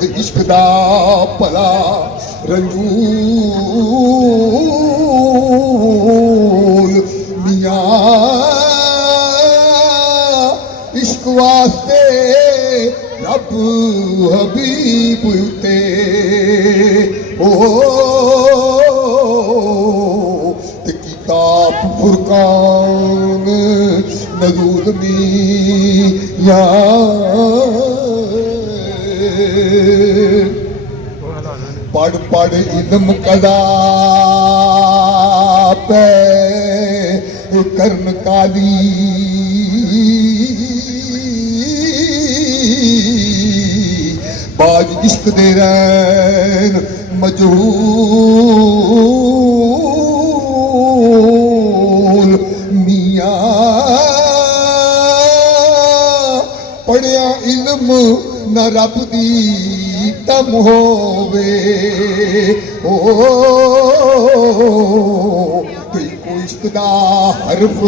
दर्द इश्क दा भला रंजूल मियां इश्क वास्ते रब हबीब ते ओ ते किताब फुरकान नजूद मियां पढ़ पढ़ इल्म कदा पे करन काली बाज इश्क दे रैन मजहूल मियां पढ़िया इल्म न रब दी तम होवे ओ कोई इश्क दा हरफ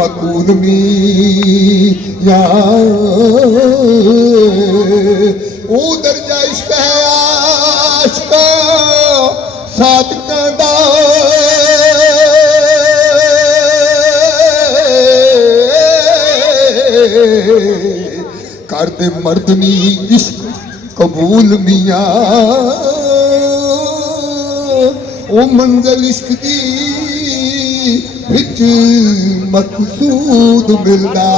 मकूल मियां ओ दर्जा इश्क है आशिक सादिकां दा कर दे मर्दनी इश्क कबूल मियां ओ मंजिल इश्क दी विच मकसूद मिलदा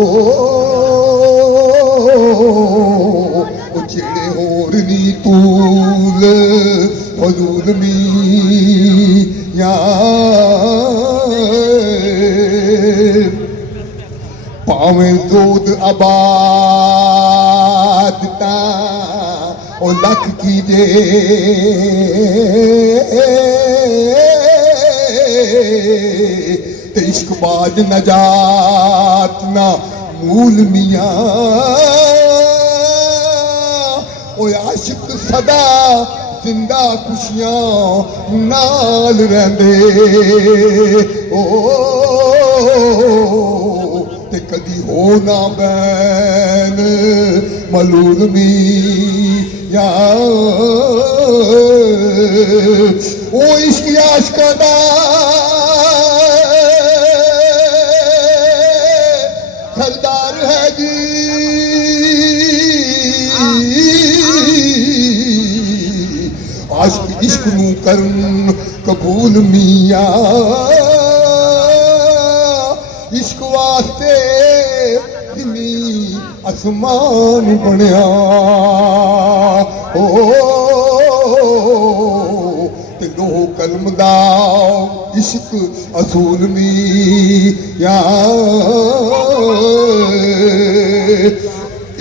ओ जेड़े होर नी तूल फजूल मियां भावें जोद आबाद ता ओ लख की जे ते इश्क बाज नजात ना मूल मियां ओ आशिक सदा जिंदा खुशियां नाल रहंदे ओ ते कदी हो ना बैन मलूल मियां ओ इश्क आशिकां दा सरदार है जी आशिक इश्क नू करन कबूल मियां इश्क वास्ते जिनी आसमान बनया ओ ते लो कलम दा इश्क असूल मियां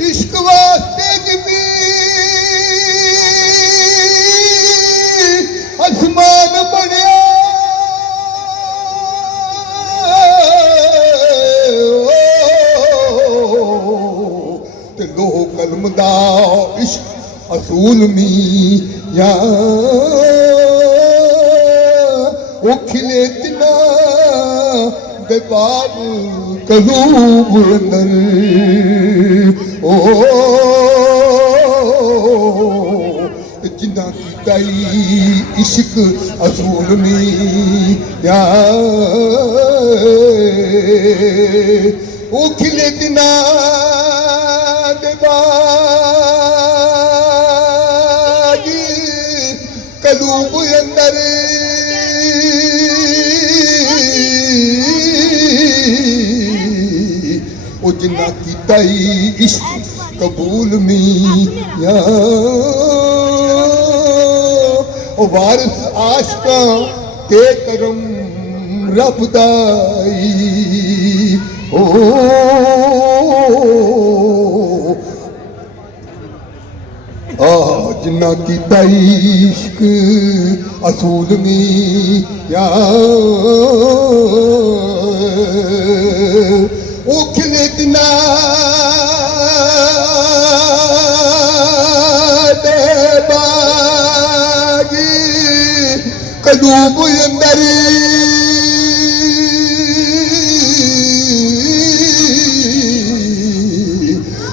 इश्क वास्ते जिनी आसमान बनया लो कलम दा इश्क असूल मियां ओ खिले तिना दे बाब कलूब अंदर ओ जिन्ना कीता इश्क असूल मियां ओ खिले तिना कलूब अंदर ओ जिन्ना कीता इश्क कबूल मियां ओ वारिस आशिकां ते करम रब दाई ओ जिन्ना कीता इश्क असूल मियां ओ खिले दिना दे बागी कलूब अंदर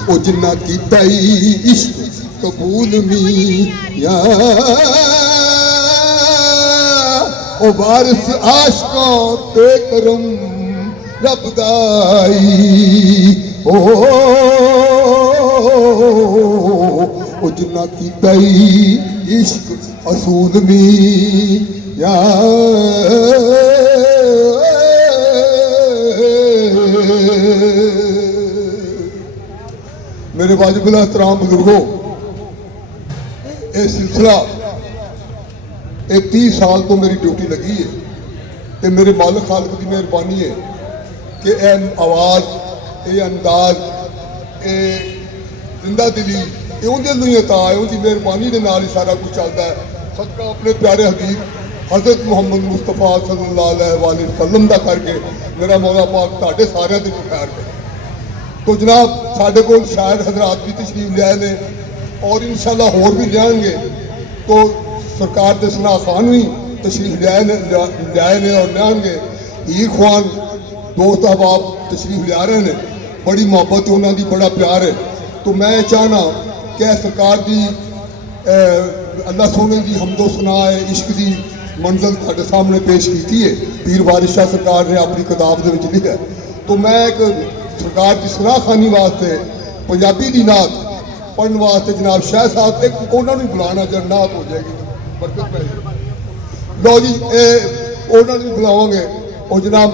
ओ जिन्ना कीता ही इश्क कबूल मियां ओ वारिस आशकों ते करम रब दाई ओ जिन्ना कीता ही इश्क असूल मियां मेरे वाजिबुल एहतराम बुजुर्गो, ये सिलसिला ये 30 साल तो मेरी ड्यूटी लगी है तो मेरे मालिक खालिक की मेहरबानी है कि यह आवाज़, ये अंदाज, ये जिंदा दिली ये उनके लिए था, उनकी मेहरबानी के नाल ही सारा कुछ चलता है। सदका अपने प्यारे हबीब हज़रत मुहम्मद मुस्तफा सल्लल्लाहु अलैहि वसल्लम का करके मेरा मौला पाक तुहाडे सारिਆਂ ਦੀ खैर करे। तो जनाब साढ़े को शायद हजरात भी तशरीफ लियाए ने और इंशाल्लाह होर भी लियाएंगे, तो सरकार के सना खान भी तशरीफ लियाए ने और लियाएंगे। हीर खान दोस्त अहबाब तशरीफ लिया रहे हैं, बड़ी मोहब्बत उन्होंने बड़ा प्यार है। तो मैं चाहना कि सरकार की अल्लाह सोने की हमदो सुना है, इश्क की मंजिल तुहाडे सामने पेश की है, पीर वारिस शाह सरकार ने अपनी किताब के विच लिखा। तो मैं एक सरकार की सलाह खानी वास्ते पंजाबी की नात पढ़ने वास्ते जनाब शाह साहब एक उन्होंने बुलाना, जब नात हो जाएगी बरकत पै लो जी, उन्होंने भी बुलावांगे। और जनाब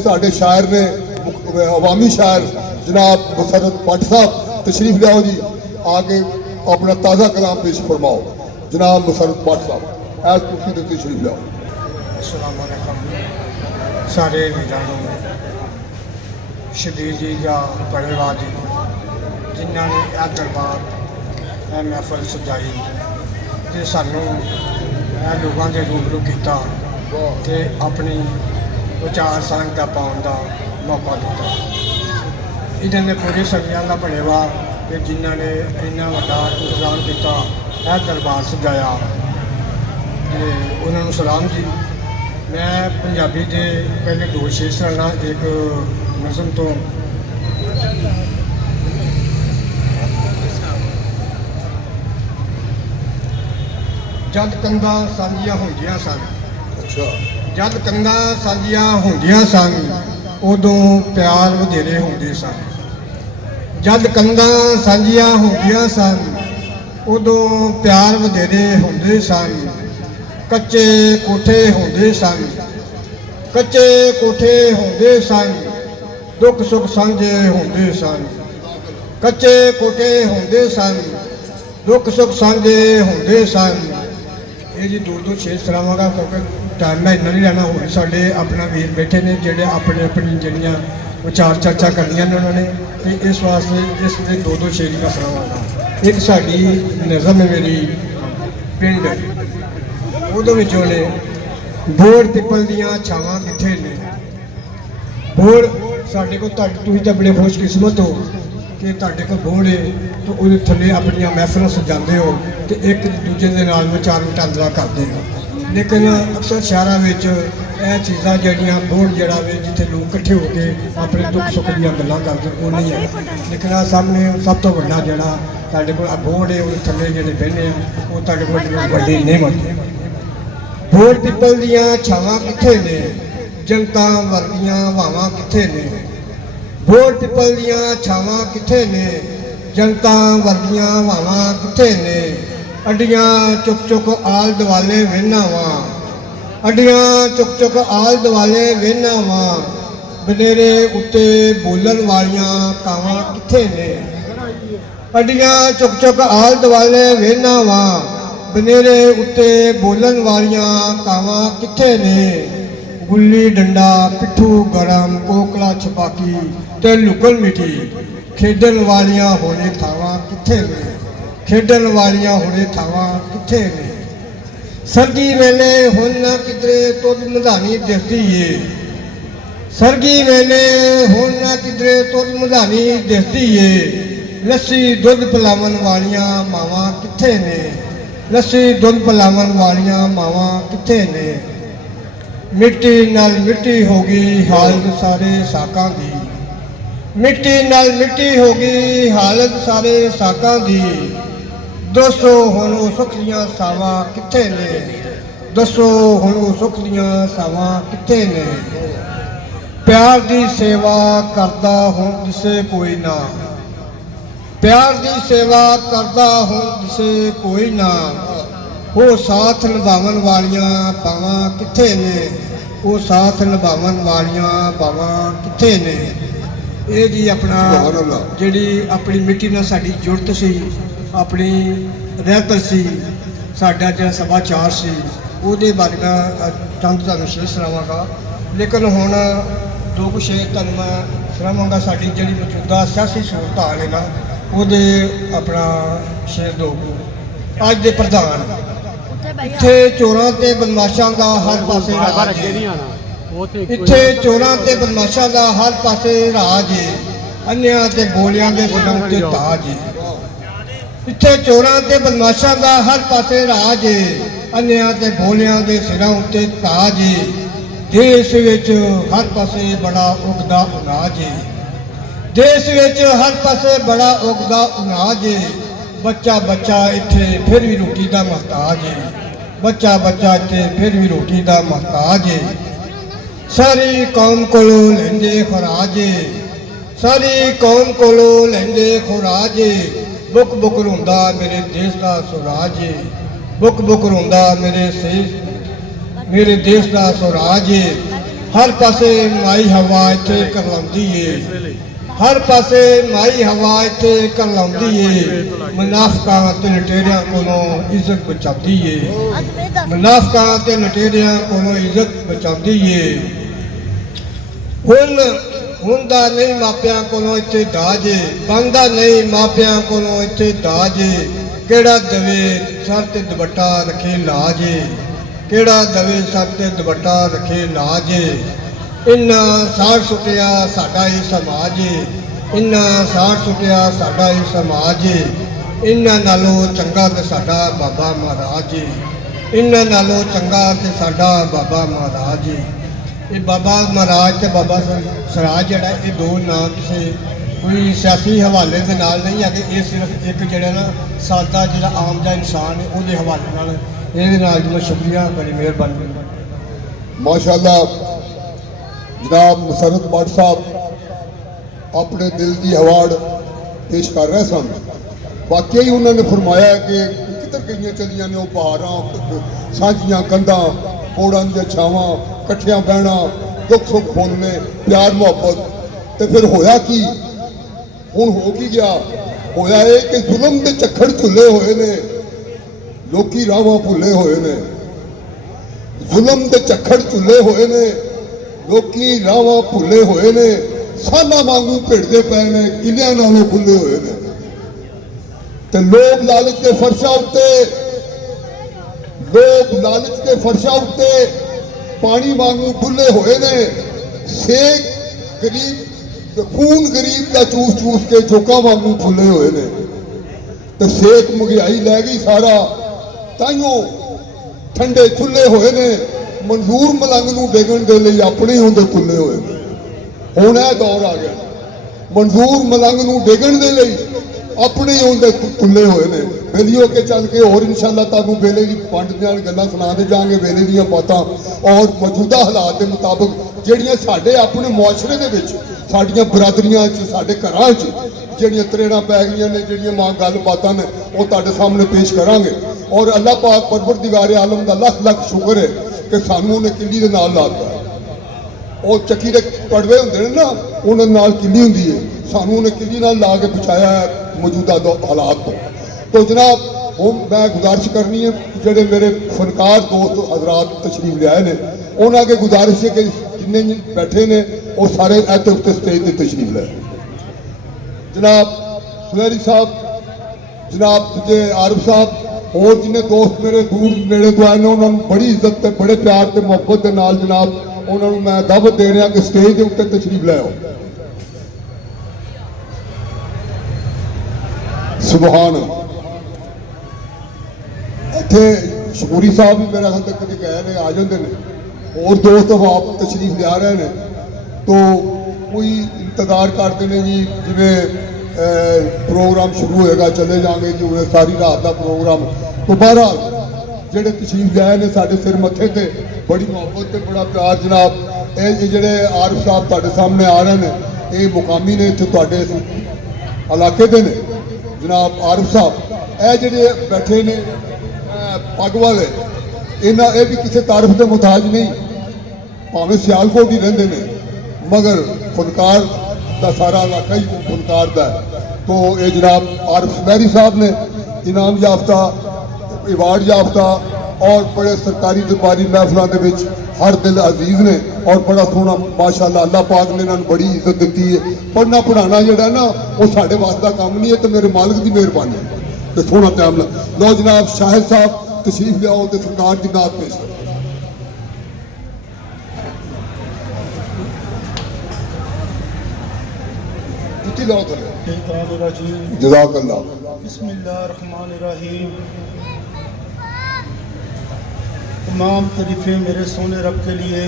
साढ़े शायर ने अवामी शायर जनाब मुसरत भट्ट साहब तशरीफ लियाओ जी, आके अपना ताज़ा कलाम पेश फरमाओ। जनाब मुसरत भट्ट साहब ऐस कुर्सी से तशरीफ लियाओ। अस्सलाम वालेकुम सारे वीरानों शबीर जी या परेवार जी जिन्होंने यह दरबार यह महफल सजाई तो सानू लोगों के रूबरू किया कि अपनी विचार सांझा पाने का मौका दिता। इन्होंने पूरे सगिया का भलेवा कि जिन्होंने इन्ना वड्डा इंतजाम किया, यह दरबार सजाया, तो उन्होंने सलाम जी। मैं पंजाबी के पहले 2 शेर सुनाना एक नज़म तो जद कंधा सांझियां होंदियां सन, जद कंधा सांझियां होंदियां सन उदों प्यार वधेरे होंदे सन। जद कंधा सांझियां होंदियां सन उदों प्यार वधेरे होंदे सन। कच्चे कोठे होंदे सन, कच्चे कोठे होंदे सन, दुख सुख सांझे होंदे सन। कच्चे कोठे होंदे सन, दुख सुख सांझे होंदे सन। ये जी 2-2 शेर सुनावांगा क्योंकि टाइम मैं इन्ना नहीं लेना। होर साडे अपना वीर बैठे ने जेडे अपने अपनी जड़ियाँ विचार चर्चा करनियां ने उन्होंने, तो इस वास्ते इसलिए 2-2 शेर का सुनावांगा। एक साडी नज़म है मेरी पिंड, ਉਹਦੇ ਵਿੱਚੋਂ ਨੇ ਬੋੜ ਪਿੱਪਲ ਦੀਆਂ ਛਾਵਾਂ ਕਿੱਥੇ ਨੇ। ਬੋੜ ਸਾਡੇ ਕੋਲ ਤੁਸੀਂ ਤਾਂ ਬੜੇ ਖੁਸ਼ਕਿਸਮਤ ਹੋ ਕਿ ਤੁਹਾਡੇ ਕੋਲ ਬੋੜ ਹੈ, ਤਾਂ ਉਹਦੇ ਥੱਲੇ ਆਪਣੀਆਂ ਮਹਿਫਲਾਂ ਸਜਾਉਂਦੇ ਹੋ ਤੇ ਇੱਕ ਦੂਜੇ ਦੇ ਨਾਲ ਵਿਚਾਰ ਵਟਾਂਦਰਾ ਕਰਦੇ ਹੋ। ਲੇਕਿਨ ਅਕਸਰ ਸ਼ਹਿਰਾਂ ਵਿੱਚ ਇਹ ਚੀਜ਼ਾਂ ਜਿਹੜੀਆਂ ਬੋੜ ਜਿਹੜਾ ਵੇ ਜਿੱਥੇ ਲੋਕ ਇਕੱਠੇ ਹੋ ਕੇ ਆਪਣੇ ਦੁੱਖ ਸੁੱਖ ਦੀਆਂ ਗੱਲਾਂ ਕਰਦੇ ਉਹ ਨਹੀਂ ਹੈ। ਲੇਕਿਨ ਆ ਸਾਹਮਣੇ ਸਭ ਤੋਂ ਵੱਡਾ ਜਿਹੜਾ ਤੁਹਾਡੇ ਕੋਲ ਆ ਬੋੜ ਹੈ, ਉਹਦੇ ਥੱਲੇ ਜਿਹੜੇ ਬਹਿੰਦੇ ਆ ਉਹ ਤੁਹਾਡੇ ਕੋਲ ਵੱਡੀ ਨਿਹਮਤ। ਬੋੜ ਪਿੱਪਲ ਦੀਆਂ ਛਾਵਾਂ ਕਿੱਥੇ ਨੇ, ਜਨਤਾ ਵਰਗੀਆਂ ਹਵਾਵਾਂ ਕਿੱਥੇ ਨੇ। ਬੋੜ ਪਿੱਪਲ ਦੀਆਂ ਛਾਵਾਂ ਕਿੱਥੇ ਨੇ, ਜਨਤਾ ਵਰਗੀਆਂ ਹਵਾਵਾਂ ਕਿੱਥੇ ਨੇ। ਅੱਡੀਆਂ ਚੁੱਕ ਚੁੱਕ ਆਲ ਦੁਆਲੇ ਵੇਹਨਾ ਵਾਂ, ਅੱਡੀਆਂ ਚੁੱਕ ਚੁੱਕ ਆਲ ਦੁਆਲੇ ਵੇਹਨਾ ਵਾਂ। ਬਨੇਰੇ ਉੱਤੇ ਬੋਲਣ ਵਾਲੀਆਂ ਕਾਵਾਂ ਕਿੱਥੇ ਨੇ। ਅੱਡੀਆਂ ਚੁੱਕ ਚੁੱਕ ਆਲ ਦੁਆਲੇ ਵੇਹਨਾ ਵਾਂ, बनेरे उत्ते बोलन वालियां कावां किथे ने। गुल्ली डंडा पिट्ठू गरम कोकला छपाकी ते लुकन मिटी खेडन वालियां होने थावां किथे ने। खेडन वालियां होने थावां किथे ने। सरगी वेले हुन ना किधरे तुद मधानी दिसदी है। सरगी वेले हुन ना किधरे तुद मधानी दिसदी है। लस्सी दुध पिलावन वालियां मावां किथे ने। लस्सी दुध पिलावन वालियां मावां किथे ने। मिट्टी नाल मिट्टी हो गई हालत सारे साकां दी। ਮਿੱਟੀ ਨਾਲ ਮਿੱਟੀ ਹੋ ਗਈ ਹਾਲਤ ਸਾਰੇ ਸਾਕਾਂ ਦੀ। ਦੱਸੋ ਹੁਣ ਉਹ ਸੁੱਖ ਦੀਆਂ ਸਾਵਾਂ ਕਿੱਥੇ ਨੇ? ਦੱਸੋ ਹੁਣ ਉਹ ਸੁੱਖ ਦੀਆਂ ਸਾਵਾਂ ਕਿੱਥੇ ਨੇ? ਪਿਆਰ ਦੀ ਸੇਵਾ ਕਰਦਾ ਹੁਣ ਦਿਸੇ ਕੋਈ ਨਾ। ਪਿਆਰ ਦੀ ਸੇਵਾ ਕਰਦਾ ਹੁਣ ਦਿਸੇ ਕੋਈ ਨਾ। ਉਹ ਸਾਥ ਨਿਭਾਉਣ ਵਾਲੀਆਂ ਬਾਵਾਂ ਕਿੱਥੇ ਨੇ? ਉਹ ਸਾਥ ਨਿਭਾਉਣ ਵਾਲੀਆਂ ਬਾਵਾਂ ਕਿੱਥੇ ਨੇ? ਇਹ ਜੀ ਆਪਣਾ ਜਿਹੜੀ ਆਪਣੀ ਮਿੱਟੀ ਨਾਲ ਸਾਡੀ ਜੁੜਤ ਸੀ, ਆਪਣੀ ਰਹਿਤ ਸੀ, ਸਾਡਾ ਜਿਹੜਾ ਸਭਾਚਾਰ ਸੀ, ਉਹਦੇ ਬਾਰੇ ਮੈਂ ਚੰਦ ਤੁਹਾਨੂੰ ਸ਼ੇਰ ਸੁਣਾਵਾਂਗਾ। ਲੇਕਿਨ ਹੁਣ ਦੋ ਕੁ ਸ਼ੇਰ ਤੁਹਾਨੂੰ ਮੈਂ ਸੁਣਾਵਾਂਗਾ। ਸਾਡੀ ਜਿਹੜੀ ਮੌਜੂਦਾ ਸਿਆਸੀ ਸਹੂਲਤ ਹਾਲ ਹੈ ਨਾ, ਉਹਦੇ ਆਪਣਾ ਸ਼ੇਰ ਦੋ ਕੁ। ਅੱਜ ਦੇ ਪ੍ਰਧਾਨ ਇੱਥੇ ਚੋਰਾਂ ਤੇ ਬਦਮਾਸ਼ਾਂ ਦਾ ਹਰ ਪਾਸੇ ਰਾਜ ਹੈ। ਇੱਥੇ ਚੋਰਾਂ ਤੇ ਬਦਮਾਸ਼ਾਂ ਦਾ ਹਰ ਪਾਸੇ ਰਾਜ ਹੈ। ਅੰਨਿਆਂ ਤੇ ਬੋਲਿਆਂ ਦੇ ਸਿਰਾਂ ਉੱਤੇ ਤਾਜ ਹੈ। ਇੱਥੇ ਚੋਰਾਂ ਤੇ ਬਦਮਾਸ਼ਾਂ ਦਾ ਹਰ ਪਾਸੇ ਰਾਜ ਹੈ। ਅੰਨਿਆਂ ਤੇ ਬੋਲਿਆਂ ਦੇ ਸਿਰਾਂ ਉੱਤੇ ਤਾਜ ਹੈ। ਦੇਸ਼ ਵਿੱਚ ਹਰ ਪਾਸੇ ਬੜਾ ਉਗਦਾ ਅਨਾਜ ਹੈ। ਦੇਸ਼ ਵਿੱਚ ਹਰ ਪਾਸੇ ਬੜਾ ਉਗਦਾ ਅਨਾਜ ਹੈ। ਬੱਚਾ ਬੱਚਾ ਇੱਥੇ ਫਿਰ ਵੀ ਰੋਟੀ ਦਾ ਮੁਹਤਾਜ ਹੈ। ਬੱਚਾ ਬੱਚਾ ਇੱਥੇ ਫਿਰ ਵੀ ਰੋਟੀ ਦਾ ਮੁਹਤਾਜ ਹੈ। ਸਾਰੀ ਕੌਮ ਕੋਲੋਂ ਲੈਂਦੇ ਖੁਰਾਜ ਹੈ। ਸਾਰੀ ਕੌਮ ਕੋਲੋਂ ਲੈਂਦੇ ਖੁਰਾਜ ਹੈ। ਬੁੱਕ ਬੁੱਕ ਰੋਂਦਾ ਮੇਰੇ ਦੇਸ਼ ਦਾ ਸੁਰਾਜ ਹੈ। ਬੁੱਕ ਬੁੱਕ ਰੋਂਦਾ ਮੇਰੇ ਦੇਸ਼ ਦਾ ਸੁਰਾਜ ਹੈ। ਹਰ ਪਾਸੇ ਮਾਈ ਹਵਾ ਇੱਥੇ ਕਰਲਾਉਂਦੀ ਹੈ। ਹਰ ਪਾਸੇ ਮਾਈ ਹਵਾ ਇੱਥੇ ਕਰਲਾਉਂਦੀ ਏ। ਮੁਨਾਫਕਾਂ ਤੇ ਲਟੇਰਿਆਂ ਕੋਲੋਂ ਇੱਜ਼ਤ ਬਚਾਉਂਦੀ ਏ। ਮੁਨਾਫਕਾਂ ਤੇ ਲਟੇਰਿਆਂ ਕੋਲੋਂ ਇੱਜ਼ਤ ਬਚਾਉਂਦੀ ਏ। ਹੁਣ ਦਾ ਨਹੀਂ ਮਾਪਿਆਂ ਕੋਲੋਂ ਇੱਥੇ ਦਾਜ ਏ। ਬਣਦਾ ਨਹੀਂ ਮਾਪਿਆਂ ਕੋਲੋਂ ਇੱਥੇ ਦਾਜ ਏ। ਕਿਹੜਾ ਦਵੇ ਸਰ ਤੇ ਦੁਪੱਟਾ ਰੱਖੇ ਲਾਜ ਏ। ਕਿਹੜਾ ਦਵੇ ਸਰ ਤੇ ਦੁਪੱਟਾ ਰੱਖੇ ਲਾਜ ਏ। ਇੰਨਾ ਸਾੜ ਸੁੱਟਿਆ ਸਾਡਾ ਹੀ ਸਮਾਜ ਏ। ਇੰਨਾ ਸਾੜ ਸੁੱਟਿਆ ਸਾਡਾ ਹੀ ਸਮਾਜ ਏ। ਇਹਨਾਂ ਨਾਲੋਂ ਚੰਗਾ ਤੇ ਸਾਡਾ ਬਾਬਾ ਮਹਾਰਾਜ ਏ। ਇਹਨਾਂ ਨਾਲੋਂ ਚੰਗਾ ਤੇ ਸਾਡਾ ਬਾਬਾ ਮਹਾਰਾਜ ਏ। ਇਹ ਬਾਬਾ ਮਹਾਰਾਜ ਤੇ ਬਾਬਾ ਸਰਾਜ ਜਿਹੜਾ ਇਹ ਦੋ ਨਾਂ ਕਿਸੇ ਕੋਈ ਸਿਆਸੀ ਹਵਾਲੇ ਦੇ ਨਾਲ ਨਹੀਂ ਹੈਗੇ। ਇਹ ਸਿਰਫ ਇੱਕ ਜਿਹੜਾ ਨਾ ਸਾਦਾ ਜਿਹੜਾ ਆਮ ਦਾ ਇਨਸਾਨ ਹੈ ਉਹਦੇ ਹਵਾਲੇ ਨਾਲ ਇਹਦੇ ਨਾਲ ਜੀ ਮੈਂ ਸ਼ੁਕਰੀਆ, ਬੜੀ ਮਿਹਰਬਾਨੀ। ਮਾਸ਼ਾਅੱਲਾ जनाब मुशर्रफ भट्ट साहब अपने दिल की अवार्ड पेश कर रहे सन। वाकई ही उन्होंने फरमाया कि किधर गई चलिया ने पहाड़ सांझियां कंधा पौड़ां दी छावां कट्ठियां बहना दुख सुख फोलने प्यार मुहब्बत। तो फिर होया की हुण हो की गया? होया ये कि जुल्म के झक्खड़ झुले हुए ने, लोकी रावां भुले हुए ने। जुल्म के झक्खड़ झुले हुए ने, लोकी रावां भुले हुए ने। साना वांगू भिड़ते पे ने, किलियां नालों खुले हुए ने। ते लोग लालच के फर्शा उत्ते, लोग लालच के फर्शा उत्ते पानी वांगू डुले हुए ने। सेक गरीब खून गरीब का चूस चूस के जोका वांगू फुले हुए ने। ते सेक महंगाई लै गई सारा, ताइयों ठंडे चुले हुए ने। मंजूर मलंग नूं डिगण दे लई अपने हुंदे खुले हुए ने। हुण इह दौर आ गया, मंजूर मलंग नूं डिगण दे लई अपने हुंदे खुले हुए ने। वेलियो के चल के होर इंशाअल्लाह तुहानूं वेले दी पंड नाल गल्लां सुणाते जांगे, वेले दीयां बातां और मौजूदा हालात के मुताबिक ਜਿਹੜੀਆਂ ਸਾਡੇ ਆਪਣੇ ਮੁਆਸ਼ਰੇ ਦੇ ਵਿੱਚ ਸਾਡੀਆਂ ਬਰਾਦਰੀਆਂ 'ਚ ਸਾਡੇ ਘਰਾਂ 'ਚ ਜਿਹੜੀਆਂ ਤਰੇੜਾਂ ਪੈ ਗਈਆਂ ਨੇ, ਜਿਹੜੀਆਂ ਮਾਂ ਗੱਲਬਾਤਾਂ ਨੇ ਉਹ ਤੁਹਾਡੇ ਸਾਹਮਣੇ ਪੇਸ਼ ਕਰਾਂਗੇ। ਔਰ ਅੱਲਾਹ ਪਾਕ ਪਰਵਰदिगार आलम ਦਾ ਲੱਖ ਲੱਖ ਸ਼ੁਕਰ ਹੈ ਕਿ ਸਾਨੂੰ ਉਹਨੇ ਕਿੱਲੀ ਦੇ ਨਾਲ ਲਾਤਾ। ਉਹ ਚੱਕੀ ਦੇ ਕੜਵੇ ਹੁੰਦੇ ਨੇ ਨਾ, ਉਹਨਾਂ ਨਾਲ ਕਿੱਲੀ ਹੁੰਦੀ ਹੈ, ਸਾਨੂੰ ਉਹਨੇ ਕਿੱਲੀ ਨਾਲ ਲਾ ਕੇ ਬਚਾਇਆ ਹੈ ਮੌਜੂਦਾ ਹਾਲਾਤ ਤੋਂ। तो जनाब ਹੁਣ मैं गुजारिश करनी है ਜਿਹੜੇ मेरे फनकार दोस्त हजरात तशरीफ ले आए ने उन्होंने अगे गुजारिश है कि जिन्ने बैठे ने वो सारे इत्थे उत्ते स्टेज ते तशरीफ ले। जनाब सुनहरी साहब, जनाब तुझे आरिफ साहब और जिन्हें दोस्त मेरे दूर नेड़े तो आए ने उन्होंने बड़ी इज्जत ते बड़े प्यार ते मुहब्बत के नाल जनाब उन्होंने मैं दावत दे रहा कि स्टेज के उत्ते तशरीफ ले आओ। सुभान इतने शकूरी साहब भी मेरा हाल तक कभी गए ने आ जाते हैं और दोस्त आप तशरीफ ले आ रहे हैं तो कोई इंतजार करते हैं जी जिमें प्रोग्राम शुरू होएगा चले जाएंगे जी उन्हें सारी रात का प्रोग्राम। तो बहरहाल जेडे तशरीफ लाए ने साडे सिर मत्थे ते बड़ी मुहब्बत ते बड़ा प्यार जनाब। ये जेडे आरिफ साहब तुहाडे सामने आ रहे हैं ये मुकामी ने इत्थे तुहाडे इलाके दे ने जनाब आरिफ साहब। ये जेडे बैठे ने पग वाले इन्हां ये भी किसी तारीफ के मुताज नहीं, भावें सियालकोट ही रहिंदे ने मगर फनकार का सारा इलाका ही फनकार का है। तो ये जनाब आरिफ सुनहरी साहब ने इनाम याफ्ता अवार्ड याफ्ता और बड़े सरकारी दरबारी महफलों के विच हर दिल अजीज ने और बड़ा सोहना माशाअल्लाह अल्लाह पाक ने इन्होंने बड़ी इज्जत दी है। पढ़ना पढ़ाना जोड़ा ना वो साढ़े वास का काम नहीं है, तो मेरे मालिक की मेहरबानी है तो सोहना टाइम लो जनाब शाहिद साहब तशरीफ लियाओ तो सरकार की नात पेश करो। जज़ाकल्लाह। बिस्मिल्लाहिर्रहमानिर्रहीम। तमाम तारीफ़ें मेरे सोने रब के लिए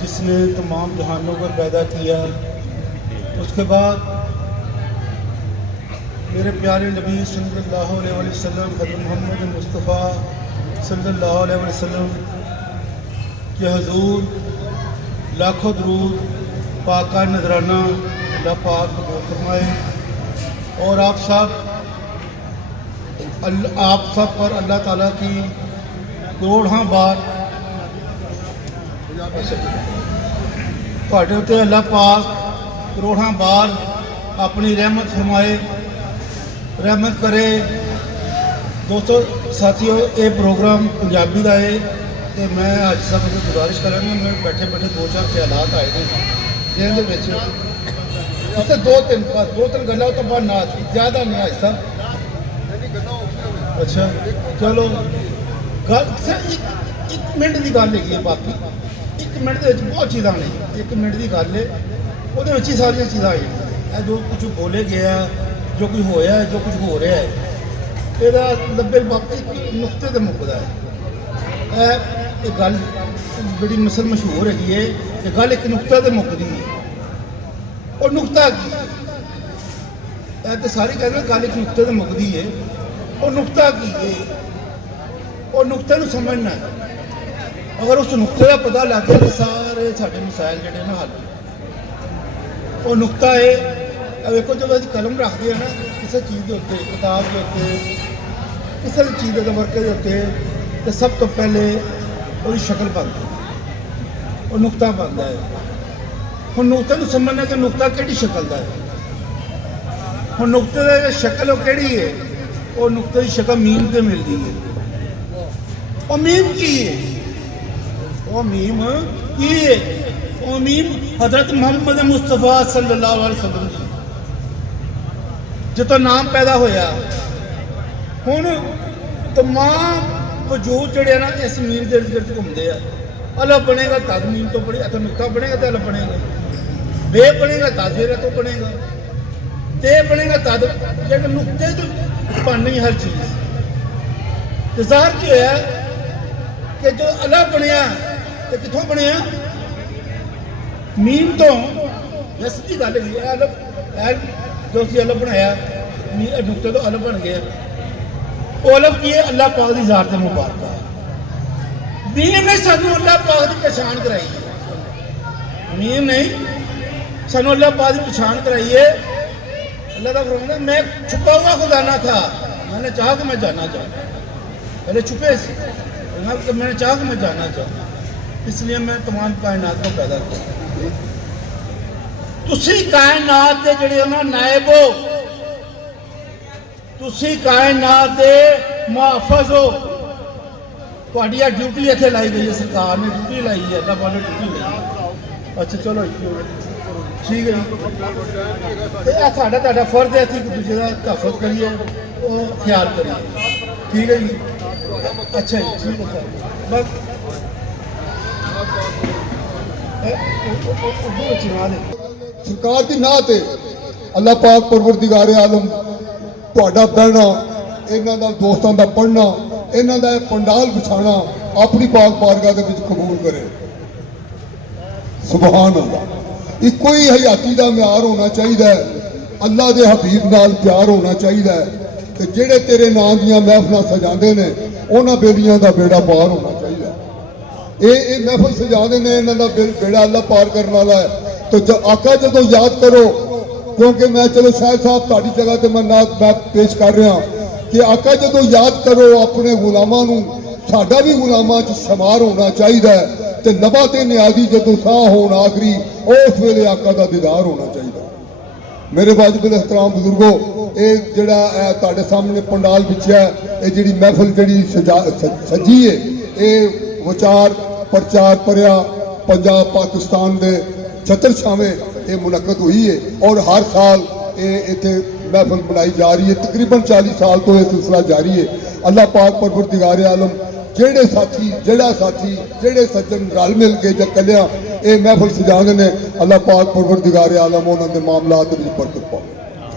जिसने तमाम जहानों को पैदा किया। उसके बाद मेरे प्यारे नबी सल्लल्लाहु अलैहि वसल्लम हज़रत मोहम्मद मुस्तफ़ा सल्लल्लाहु अलैहि वसल्लम के हुज़ूर लाखों दरूद पाका नजराना अल्लाह पाक कबूल फरमाए। और आप सब पर अल्लाह ताला की करोड़ों बार तुहाडे उत्ते अल्लाह पाक करोड़ों बार अपनी रहमत फरमाए, रहमत करे। दोस्तों साथियों ये प्रोग्राम पंजाबी का है तो मैं अज सब गुजारिश करांगा मैं बैठे बैठे दो चार ख्यालात आए हैं जिन्हें उसे दो तीन गल्लां तो बाद ना ज़्यादा नहीं अज तक। अच्छा चलो गल एक मिनट की गल है बाकी एक मिनट के बहुत चीज़ां ने एक मिनट की गल है वो ही सारिया चीज़ां आई जाए जो कुछ बोले गया जो कुछ होया है जो कुछ हो रहा है यदा लब्बे बाकी नुकते से मुकदा है। ये गल बड़ी मिसल मशहूर हैगी है कि गल एक नुकते से मुकदी है और नुकता की तो सारी कहते गल एक नुकते से मुकदी है और नुकता की है और नुकते को समझना है। अगर उस नुकते का पता लग गया तो सारे साढ़े मसाइल जोड़े ना हल और नुकता है। वेखो जब अभी कलम रखते हैं ना किसी चीज़ के उत्ते किताब के उत्ते किसी चीज़ के वर्के के उत्ते तो सब तो पहले वो शक्ल बनती है और नुकता बनता है। हम नुकते को समझना कि नुकता कि शक्ल का है। हम नुकते की शक्ल कि है और नुकते की शक्ल मीम से मिलती है। और मीम की है वो मीम की है वो मीम हजरत मोहम्मद मुस्तफ़ा सल्लल्लाहु अलैहि वसल्लम जी जो नाम पैदा होया हुण तमाम वजूद जोड़े ना इस मीम के इर्द गिर्द घूमते हैं। अलग बनेगा तद मीम तो बने अगर नुकता बनेगा तो अलग बनेगा बे बनेगा तद फिर तो बनेगा ते बनेगा तद जब नुकते तो बननी हर चीज़ तो ज़ाहिर की होया कि जो अलग बनया तो कितों बनया मीम तो यह सीधी गल है अलग जो असं अलग बनाया नुकते तो अलग बन गया वो अलग की है अल्लाह पाक की ज़ात मुबारक मीम ने सानू अल्लाह पाक की पहचान कराई है। मीम नहीं सानू अल्लाह पाक की पहचान कराई है। अल्लाह का फरमान है मैं छुपा हुआ खुदाना था मैंने चाहा कि मैं जानना चाहूँ पहले छुपे से मैंने चाहा कि मैं जानना चाहूँ इसलिए मैं तमाम कायनात को पैदा किया। तुसी कायनात के जड़े ना नायब हो तुसी कायनात के मुहाफिज हो तुहाडी ड्यूटी इत्थे लाई गई है सरकार ने ड्यूटी लाई है अल्लाह पाक ने ड्यूटी लाई। अच्छा चलो ठीक है जी साढ़ा तुहाडा फर्ज है असीं एक दूजे का तहफ़्फ़ुज़ करिए और ख्याल करिए ठीक है जी। अच्छा जी ठीक है सर बस सरकार की नाह ते अल्लाह पाक परवरदिगार आलम तुहाडा बहना इन्हां दा दोस्तां दा पढ़ना इन्हां दा पंडाल बिछाना अपनी पाक बारगाह दे विच कबूल करे सुभान अल्लाह। ਇੱਕੋ ਹੀ ਹਯਾਤੀ ਦਾ ਮਿਆਰ ਹੋਣਾ ਚਾਹੀਦਾ ਹੈ, ਅੱਲਾ ਦੇ ਹਬੀਬ ਨਾਲ ਪਿਆਰ ਹੋਣਾ ਚਾਹੀਦਾ ਹੈ। ਤੇ ਜਿਹੜੇ ਤੇਰੇ ਨਾਂ ਦੀਆਂ ਮਹਿਫਲਾਂ ਸਜਾਉਂਦੇ ਨੇ ਉਹਨਾਂ ਬੇਲੀਆਂ ਦਾ ਬੇੜਾ ਪਾਰ ਹੋਣਾ ਚਾਹੀਦਾ। ਇਹ ਮਹਿਫਲ ਸਜਾਉਂਦੇ ਨੇ, ਇਹਨਾਂ ਦਾ ਬੇੜਾ ਅੱਲਾ ਪਾਰ ਕਰਨ ਵਾਲਾ ਹੈ। ਤੇ ਆਕਾ ਜਦੋਂ ਯਾਦ ਕਰੋ, ਕਿਉਂਕਿ ਮੈਂ ਚਲੋ ਸ਼ਾਇਦ ਸਾਹਿਬ ਤੁਹਾਡੀ ਜਗ੍ਹਾ ਤੇ ਮੈਂ ਪੇਸ਼ ਕਰ ਰਿਹਾ ਕਿ ਆਕਾ ਜਦੋਂ ਯਾਦ ਕਰੋ ਆਪਣੇ ਗੁਲਾਮਾਂ ਨੂੰ, ਸਾਡਾ ਵੀ ਗੁਲਾਮਾਂ 'ਚ ਸ਼ਮਾਰ ਹੋਣਾ ਚਾਹੀਦਾ ਹੈ। ਤੇ ਨਬਾ ਤੇ ਨਿਆਜ਼ੀ ਜਦੋਂ ਸਾਹ ਹੋਣ ਆਖਰੀ, ਉਸ ਵੇਲੇ ਆਕਾ ਦਾ ਦੀਦਾਰ ਹੋਣਾ ਚਾਹੀਦਾ। ਮੇਰੇ ਵਾਜਿਬ ਇਹਤਰਾਮ ਬਜ਼ੁਰਗੋ, ਇਹ ਜਿਹੜਾ ਤੁਹਾਡੇ ਸਾਹਮਣੇ ਪੰਡਾਲ ਵਿਛਿਆ, ਇਹ ਜਿਹੜੀ ਮਹਿਫਲ ਜਿਹੜੀ ਸਜੀ ਹੈ, ਇਹ ਵਿਚਾਰ ਪ੍ਰਚਾਰ ਪਰਿਆ ਪੰਜਾਬ ਪਾਕਿਸਤਾਨ ਦੇ ਛਤਰ ਛਾਵੇਂ ਇਹ ਮੁਨੱਕਦ ਹੋਈ ਹੈ। ਔਰ ਹਰ ਸਾਲ ਇਹ ਇੱਥੇ ਮਹਿਫਲ ਬਣਾਈ ਜਾ ਰਹੀ ਹੈ। ਤਕਰੀਬਨ 40 ਸਾਲ ਤੋਂ ਇਹ ਸਿਲਸਿਲਾ ਜਾਰੀ ਹੈ। ਅੱਲਾਹ ਪਾਕ ਪਰਵਰदिगार आलम ਜਿਹੜੇ ਸਾਥੀ ਜਿਹੜੇ ਸੱਜਣ ਰਲ ਮਿਲ ਕੇ ਜਾਂ ਕੱਲਿਆਂ ਇਹ ਮਹਿਫਲ ਸਜਾਉਂਦੇ ਨੇ, ਅੱਲਾਹ ਪਾਕ ਪਰਵਰदिगार आलम ਉਹਨਾਂ ਦੇ ਮਾਮਲਾਤ ਵਿੱਚ